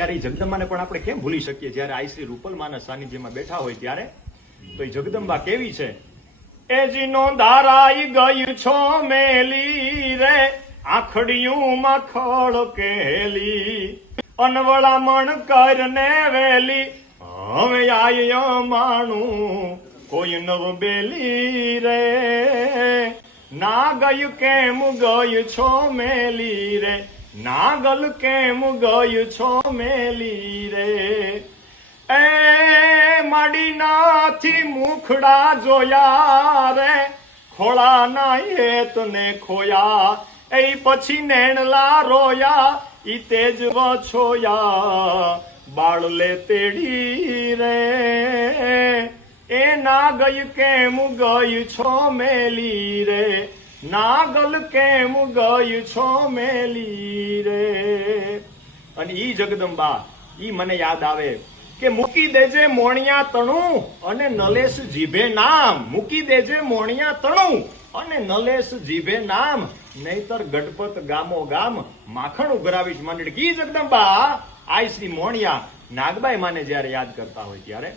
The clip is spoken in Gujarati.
ત્યારે એ જગદંબાને પણ આપણે કેમ ભૂલી શકીએ જ્યારે આઈ શ્રી રૂપલમાના સાનિધ્યમાં બેઠા હોય ત્યારે? તો એ જગદંબા કેવી છે? એ જીનો દારાઈ ગયું છો મેલી રે, આખડિયું મખળ કેલી, અનવળામણ કરને વેલી, હવે આય માણું કોઈ નવ બેલી રે, ના ગયું કેમ ગયું છો મેલી રે, નાગલ કેમ ગયું છો મેલી રે. એ માડી નાથી મુખડા જોયા રે, ખોળા ના હેતને ખોયા, એ પછી નેણલા રોયા, ઈ તેજ વછોયા, બાળલે તેડી રે. એ ના ગયું કેમ ગયું છો મેલી રે, નાગલ કેમ ગયું છો મેલી રે. અને ઈ જગદંબા ઈ મને યાદ આવે કે મૂકી દેજે મોણિયા તણું અને નલેશ જીભે નામ, મૂકી દેજે મોણિયા તણું અને નલેશ જીભે નામ, નહીતર ગઢપત ગામો ગામ માખણ ઉઘરાવીશ માંડળી. ઈ જગદંબા આઈ શ્રી મોણિયા નાગબાઈ માને જયારે યાદ કરતા હોય ત્યારે